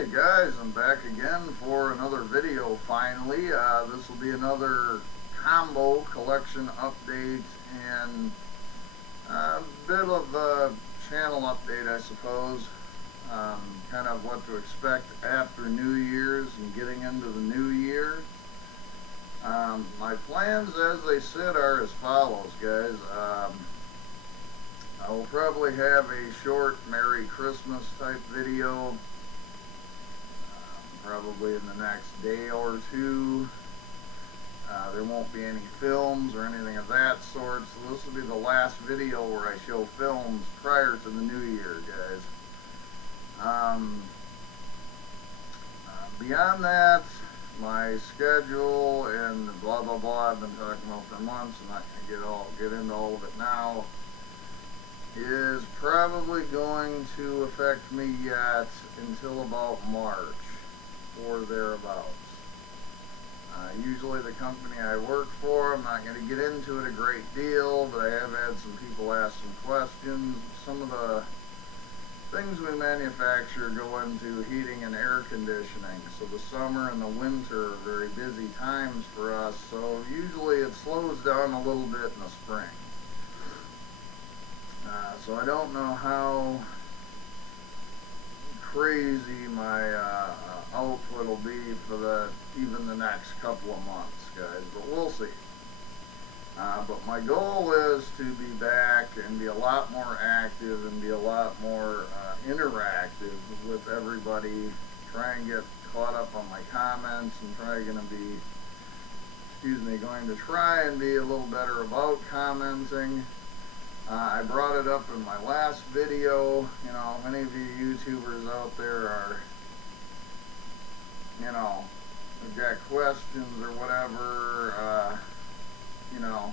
Hey guys, I'm back again for another video finally. This will be another combo collection update and a bit of a channel update, I suppose. Kind of what to expect after New Year's and getting into the new year. My plans as they sit are as follows, guys. I will probably have a short Merry Christmas type video probably in the next day or two. There won't be any films or anything of that sort, so this will be the last video where I show films prior to the new year, guys. Beyond that, my schedule and blah blah blah I've been talking about for months. I'm not going to get into all of it now. Is probably going to affect me yet until about March or thereabouts. Usually the company I work for, I'm not going to get into it a great deal, but I have had some people ask some questions. Some of the things we manufacture go into heating and air conditioning, so the summer and the winter are very busy times for us, so usually it slows down a little bit in the spring. So I don't know how crazy my output will be for even the next couple of months, guys, but we'll see. But my goal is to be back and be a lot more active and be a lot more interactive with everybody. Try and get caught up on my comments and going to try and be a little better about commenting. I brought it up in my last video. You know, many of you YouTubers out there are, you know, they've got questions or whatever. You know,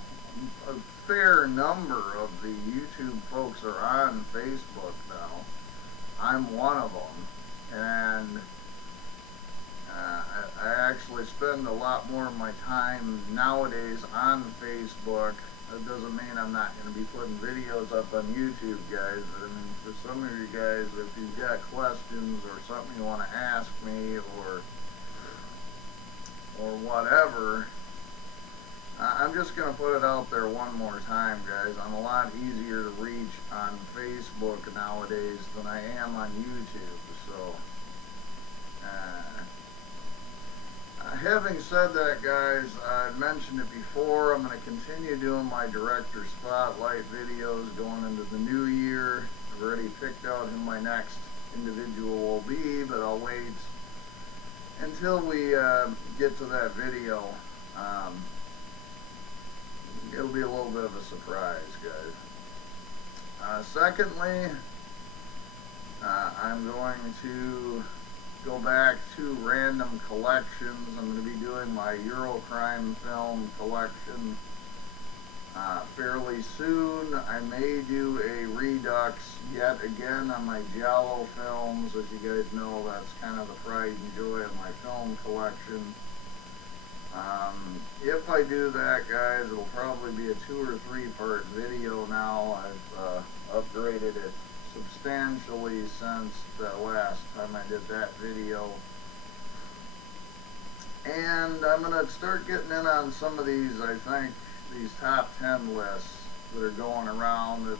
a fair number of the YouTube folks are on Facebook now. I'm one of them. And I actually spend a lot more of my time nowadays on Facebook. That doesn't mean I'm not going to be putting videos up on YouTube, guys. I mean, for some of you guys, if you've got questions or something you want to ask me or whatever, I'm just going to put it out there one more time, guys. I'm a lot easier to reach on Facebook nowadays than I am on YouTube, so having said that, guys, I mentioned it before, I'm going to continue doing my director spotlight videos going into the new year. I've already picked out who my next individual will be, but I'll wait until we get to that video. It'll be a little bit of a surprise, guys. Secondly, I'm going to go back to random collections. I'm going to be doing my Eurocrime film collection fairly soon. I may do a redux yet again on my Giallo films. As you guys know, that's kind of the pride and joy of my film collection. If I do that, guys, it'll probably be a 2 or 3 part video now. I've upgraded it substantially since the last time I did that video. And I'm going to start getting in on some of these, I think, these top 10 lists that are going around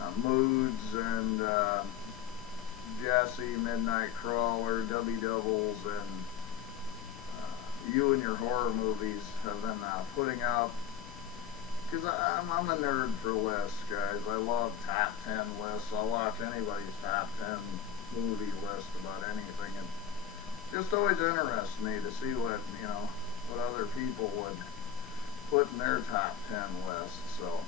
at Moods and Jesse, Midnight Crawler, Dubby Doubles, and You and Your Horror Movies have been putting out. Because I'm a nerd for lists, guys. I love top 10 lists. I'll watch anybody's top 10 movie list about anything. It just always interests me to see what other people would put in their top 10 lists. So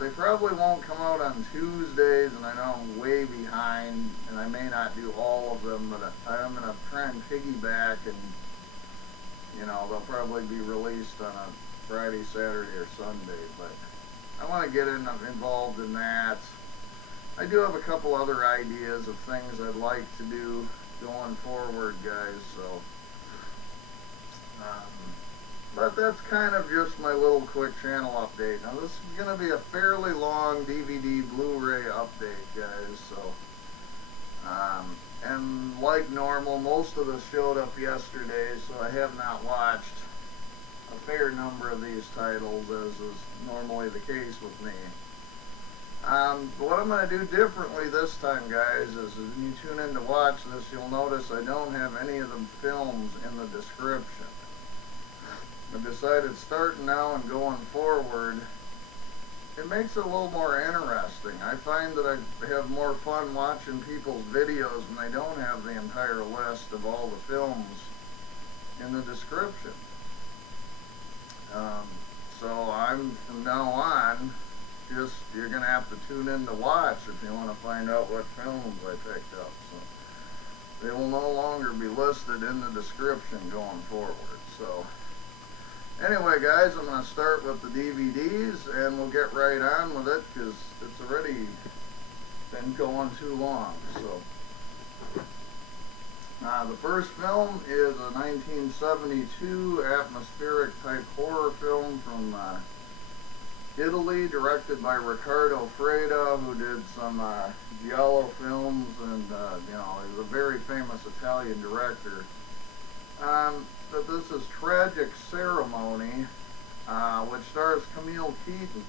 they probably won't come out on Tuesdays, and I know I'm way behind, and I may not do all of them, but I'm going to try and piggyback, and they'll probably be released on a Friday, Saturday, or Sunday, but I want to get involved in that. I do have a couple other ideas of things I'd like to do going forward, guys, so but that's kind of just my little quick channel update. Now this is going to be a fairly long DVD Blu-ray update, guys, so and like normal, most of this showed up yesterday, so I have not watched a fair number of these titles, as is normally the case with me. But what I'm going to do differently this time, guys, is when you tune in to watch this, you'll notice I don't have any of the films in the description. I've decided starting now and going forward, it makes it a little more interesting. I find that I have more fun watching people's videos when they don't have the entire list of all the films in the description. So I'm, from now on, you're going to have to tune in to watch if you want to find out what films I picked up. So they will no longer be listed in the description going forward. So anyway, guys, I'm going to start with the DVDs, and we'll get right on with it because it's already been going too long. So the first film is a 1972 atmospheric type horror film from Italy, directed by Riccardo Freda, who did some giallo films, and he's a very famous Italian director. But this is Tragic Ceremony, which stars Camille Keaton,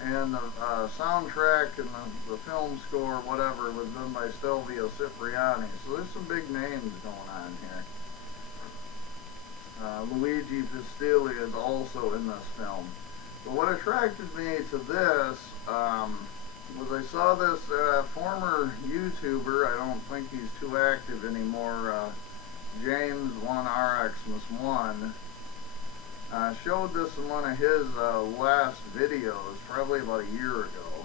and the soundtrack and the film score, whatever, was done by Stelvio Cipriani. So there's some big names going on here. Luigi Pistilli is also in this film. But what attracted me to this was I saw this former YouTuber, I don't think he's too active anymore, James1RX1, showed this in one of his last videos, probably about a year ago.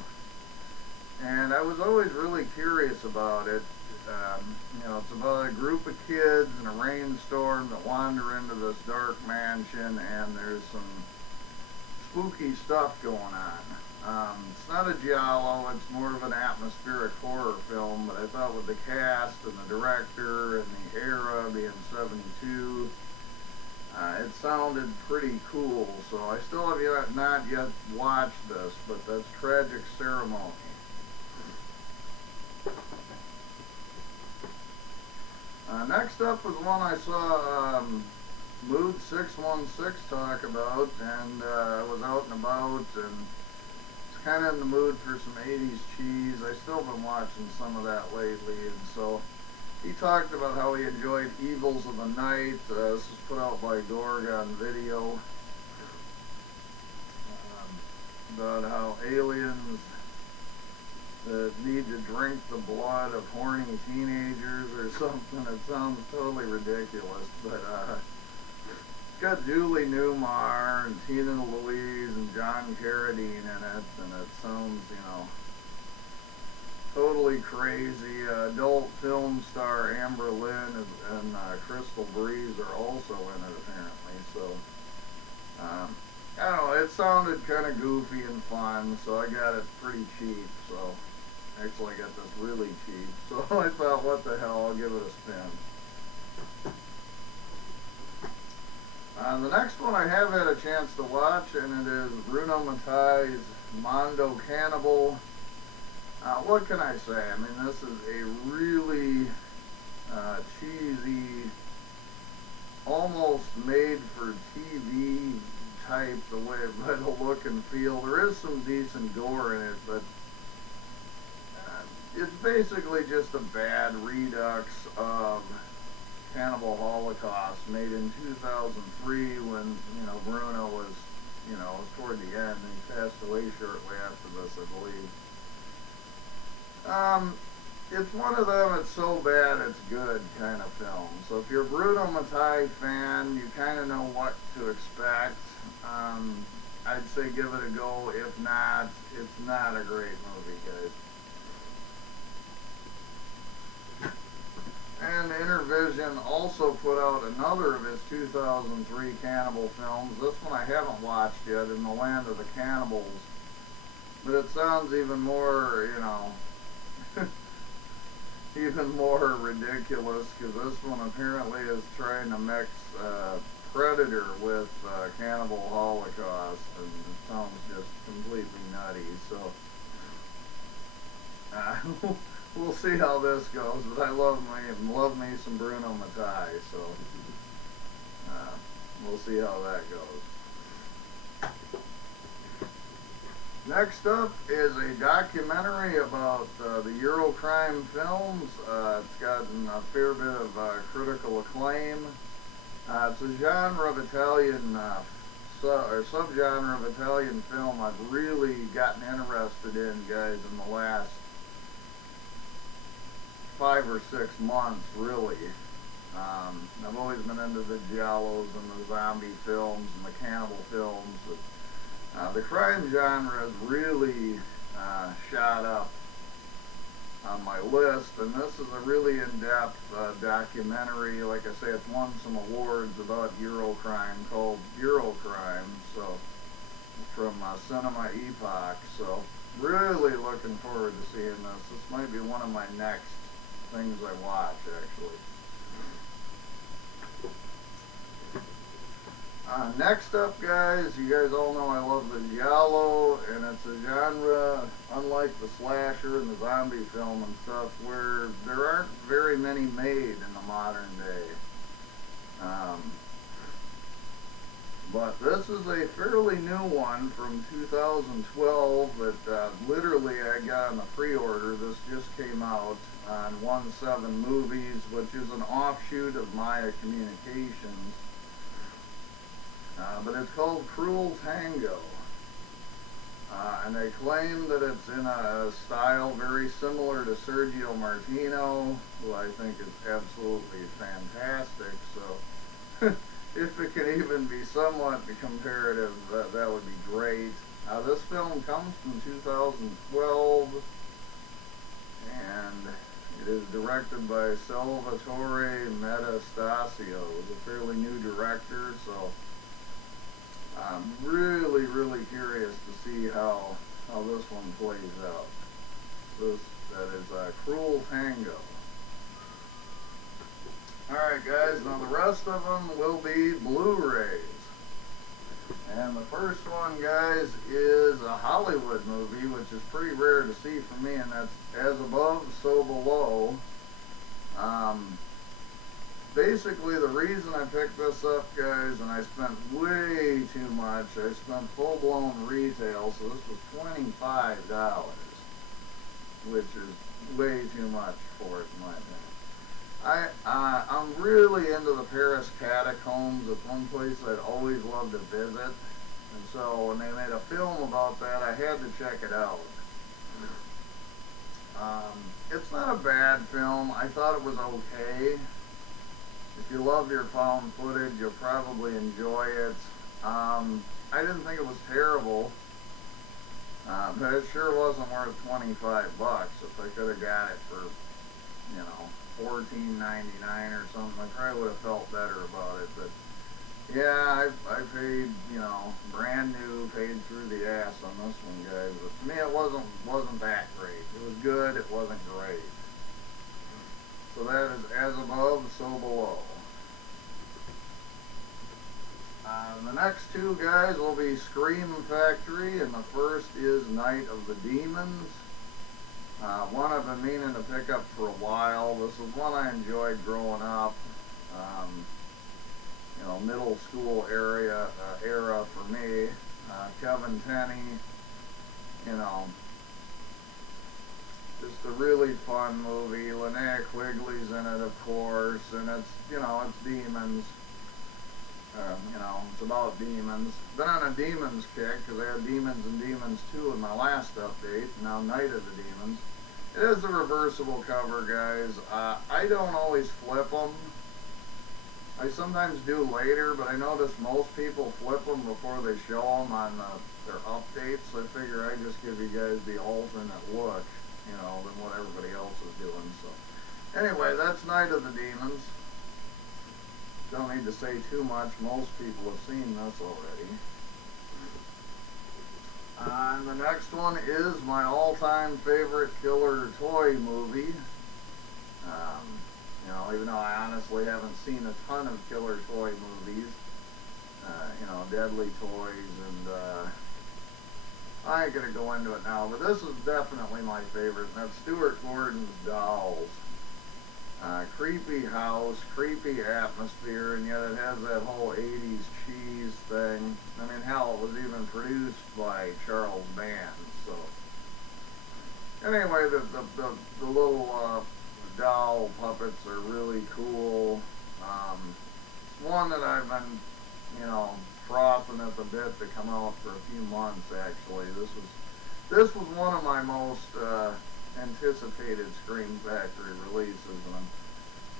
And I was always really curious about it. It's about a group of kids in a rainstorm that wander into this dark mansion, and there's some spooky stuff going on. It's not a giallo, it's more of an atmospheric horror film, but I thought with the cast and the director and the era being 72, it sounded pretty cool. So I still have not yet watched this, but that's Tragic Ceremony. Next up was one I saw Mood 616 talk about, and I was out and about, and was kind of in the mood for some 80s cheese. I still been watching some of that lately, and so he talked about how he enjoyed Evils of the Night. This was put out by Gorgon Video, about how aliens that need to drink the blood of horny teenagers or something. It sounds totally ridiculous, but it's got Julie Newmar and Tina Louise and John Carradine in it, and it sounds, totally crazy. Adult film star Amber Lynn and Crystal Breeze are also in it, apparently. So, I don't know, it sounded kind of goofy and fun, so I got it pretty cheap. So, actually I got this really cheap. So I thought, what the hell, I'll give it a spin. The next one I have had a chance to watch, and it is Bruno Mattei's Mondo Cannibal. What can I say? I mean, this is a really cheesy, almost made for TV type, the way it'll look and feel. There is some decent gore in it, but it's basically just a bad redux of Cannibal Holocaust, made in 2003 when, Bruno was, toward the end, and he passed away shortly after this, I believe. It's one of them, it's so bad it's good kind of film. So if you're a Bruno Mattei fan, you kind of know what to expect. I'd say give it a go. If not, it's not a great movie, guys. And Intervision also put out another of his 2003 cannibal films. This one I haven't watched yet, In the Land of the Cannibals. But it sounds even more, even more ridiculous, because this one apparently is trying to mix Predator with Cannibal Holocaust, and it sounds just completely nutty. So we'll see how this goes. But I love me some Bruno Mattei, so we'll see how that goes. Next up is a documentary about the Eurocrime films. It's gotten a fair bit of critical acclaim. It's a genre of Italian, or subgenre of Italian film I've really gotten interested in, guys, in the last 5 or 6 months, really. I've always been into the giallos and the zombie films and the cannibal films. But, the crime genre has really shot up on my list, and this is a really in-depth documentary. Like I say, it's won some awards about Eurocrime, called Eurocrime, so from Cinema Epoch. So really looking forward to seeing this. This might be one of my next things I watch, actually. Next up, guys, you guys all know I love the giallo, and it's a genre, unlike the slasher and the zombie film and stuff, where there aren't very many made in the modern day. But this is a fairly new one from 2012 that literally I got on the pre-order. This just came out on 17 Movies, which is an offshoot of Maya Communications. But it's called Cruel Tango. And they claim that it's in a style very similar to Sergio Martino, who I think is absolutely fantastic. So if it can even be somewhat comparative, that would be great. This film comes from 2012, and it is directed by Salvatore Metastasio, who's a fairly new director, so I'm really, really curious to see how this one plays out. That is Cruel Tango. Alright, guys, now the rest of them will be Blu-rays. And the first one, guys, is a Hollywood movie, which is pretty rare to see for me, and that's As Above, So Below. Basically, the reason I picked this up, guys, and I spent way too much, I spent full-blown retail, so this was $25, which is way too much for it, in my opinion. I'm really into the Paris catacombs. It's one place I'd always loved to visit, and so when they made a film about that, I had to check it out. It's not a bad film. I thought it was okay. If you love your found footage, you'll probably enjoy it. I didn't think it was terrible, but it sure wasn't worth $25. If I could have got it for, you know, $14.99 or something, I probably would have felt better about it. But yeah, I paid, you know, brand new, paid through the ass on this one, guys. But to me, it wasn't that great. It was good. It wasn't great. So that is As Above, So Below. The next two, guys, will be Scream Factory, and the first is Night of the Demons. One I've been meaning to pick up for a while. This is one I enjoyed growing up. You know, middle school era for me. Kevin Tenney, you know, just a really fun movie. Linnea Quigley's in it, of course, and it's, you know, it's demons. You know, it's about demons. Been on a demons kick, because I had Demons and Demons 2 in my last update, now Night of the Demons. It is a reversible cover, guys. I don't always flip them. I sometimes do later, but I notice most people flip them before they show them on their updates, so I figure I just give you guys the alternate look, you know, than what everybody else is doing. So anyway, that's Night of the Demons. Don't need to say too much. Most people have seen this already. And the next one is my all-time favorite killer toy movie. You know, even though I honestly haven't seen a ton of killer toy movies, you know, Deadly Toys and I ain't gonna go into it now, but this is definitely my favorite, and that's Stuart Gordon's Dolls. Creepy house, creepy atmosphere, and yet it has that whole 80s cheese thing. I mean, hell, it was even produced by Charles Band, so. Anyway, the little doll puppets are really cool. One that I've been, frothing at the bit to come out for a few months, actually. This was one of my most anticipated Scream Factory releases, and I'm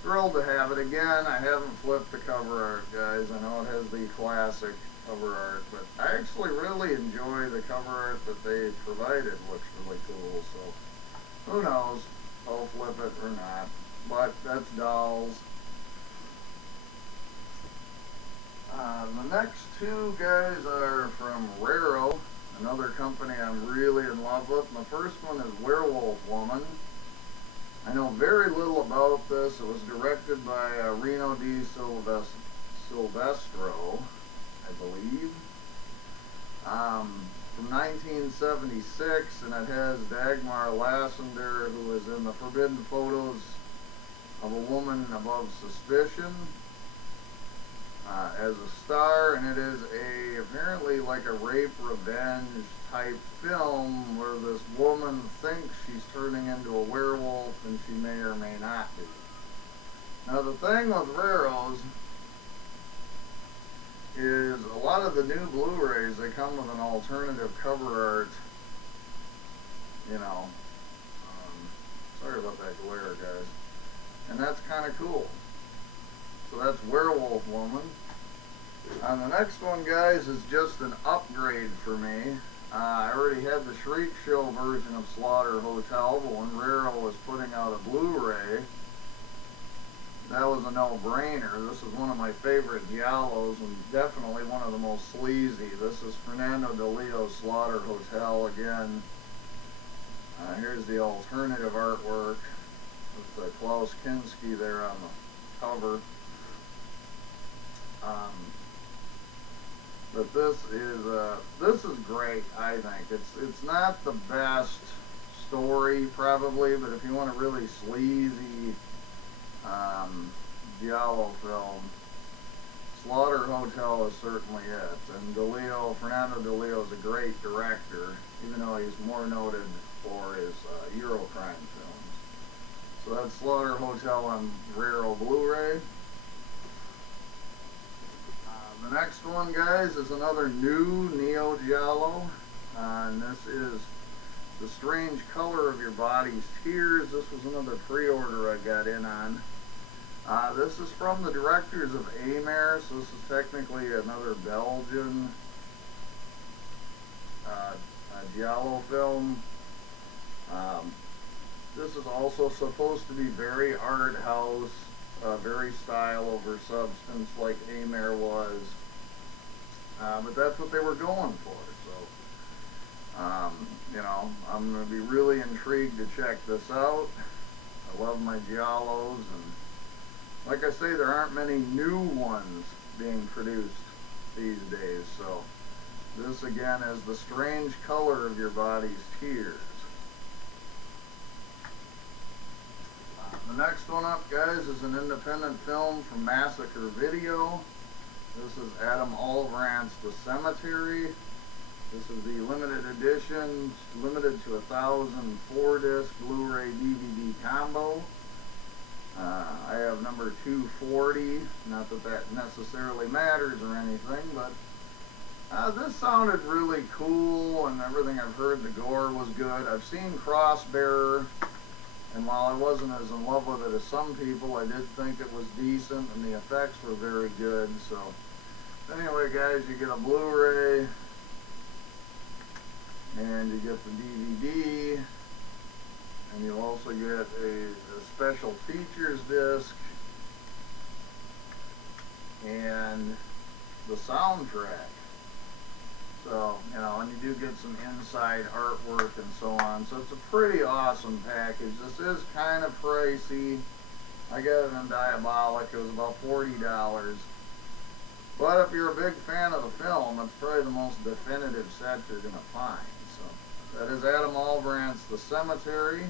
thrilled to have it. Again, I haven't flipped the cover art, guys. I know it has the classic cover art, but I actually really enjoy the cover art that they provided. Looks really cool, so who knows? I'll flip it or not. But that's Dolls. The next two guys are from Raro, another company I'm really in love with. And the first one is Werewolf Woman. I know very little about this. It was directed by Reno D. Silvestro, I believe, from 1976, and it has Dagmar Lasseter, who is in the Forbidden Photos of a Woman Above Suspicion, as a star, and it is apparently like a rape revenge type film where this woman thinks she's turning into a werewolf and she may or may not be. Now the thing with Raros is a lot of the new Blu-rays, they come with an alternative cover art, sorry about that glare, guys, and that's kind of cool. So that's Werewolf Woman. The next one, guys, is just an upgrade for me. I already had the Shriek Show version of Slaughter Hotel, but when Raro was putting out a Blu-ray, that was a no-brainer. This is one of my favorite giallos, and definitely one of the most sleazy. This is Fernando de Leo's Slaughter Hotel again. Here's the alternative artwork with Klaus Kinski there on the cover. But this is great. I think it's not the best story probably, but if you want a really sleazy giallo film, Slaughter Hotel is certainly it. And Fernando de Leo is a great director, even though he's more noted for his Eurocrime films. So that's Slaughter Hotel on Raro Blu-ray. The next one, guys, is another new Neo Giallo, and this is The Strange Color of Your Body's Tears. This was another pre-order I got in on. This is from the directors of Amer, so this is technically another Belgian Giallo film. This is also supposed to be very art house, very style over substance like Amer was, but that's what they were going for, so I'm going to be really intrigued to check this out. I love my giallos, and like I say, there aren't many new ones being produced these days, so this again is The Strange Color of Your Body's Tears. The next one up, guys, is an independent film from Massacre Video. This is Adam Albrandt's The Cemetery. This is the limited edition, limited to 1,000 4-disc Blu-ray DVD combo. I have number 240, not that that necessarily matters or anything, but this sounded really cool, and everything I've heard, the gore was good. I've seen Crossbearer, and while I wasn't as in love with it as some people, I did think it was decent, and the effects were very good. So anyway, guys, you get a Blu-ray, and you get the DVD, and you'll also get a special features disc, and the soundtrack. So, and you do get some inside artwork and so on. So it's a pretty awesome package. This is kind of pricey. I got it in Diabolic. It was about $40. But if you're a big fan of the film, it's probably the most definitive set you're going to find. So That is Adam Albrandt's The Cemetery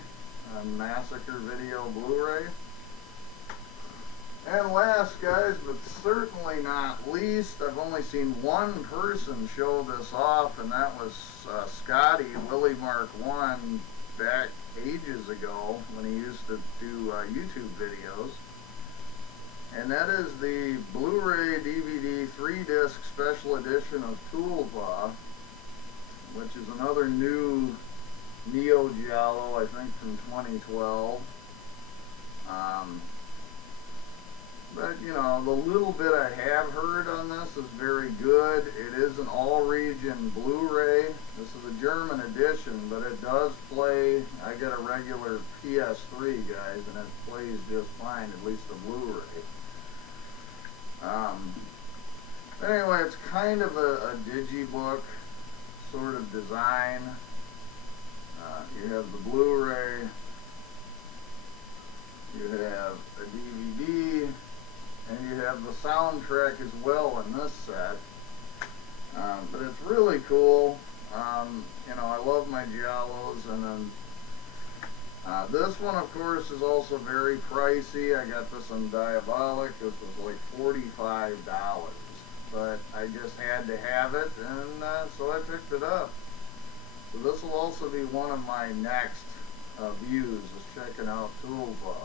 on Massacre Video Blu-ray. And last, guys, but certainly not least, I've only seen one person show this off, and that was Scotty, Willie Mark 1, back ages ago when he used to do YouTube videos. And that is the Blu-ray DVD 3-disc special edition of Toolpa, which is another new Neo Giallo, I think from 2012. But, you know, the little bit I have heard on this is very good. It is an all-region Blu-ray. This is a German edition, but it does play. I get a regular PS3, guys, and it plays just fine, at least the Blu-ray. Anyway, it's kind of a digibook sort of design. You have the Blu-ray, you have a DVD, and you have the soundtrack as well in this set. But it's really cool. You know, I love my Giallos, and then this one, of course, is also very pricey. I got this on Diabolic. This was like $45, but I just had to have it, and so I picked it up. So this will also be one of my next views, is checking out Toolpa.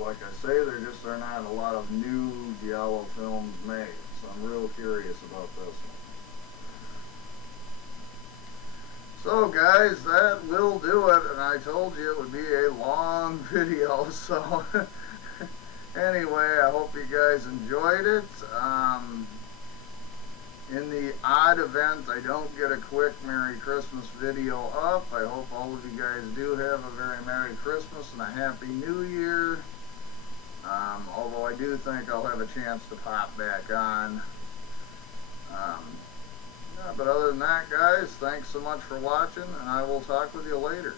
Like I say, there just are not a lot of new Giallo films made, so I'm real curious about this one. So guys, that will do it, and I told you it would be a long video, so anyway, I hope you guys enjoyed it. In the odd event I don't get a quick Merry Christmas video up, I hope all of you guys do have a very Merry Christmas and a Happy New Year. Although I do think I'll have a chance to pop back on. Yeah, but other than that, guys, thanks so much for watching, and I will talk with you later.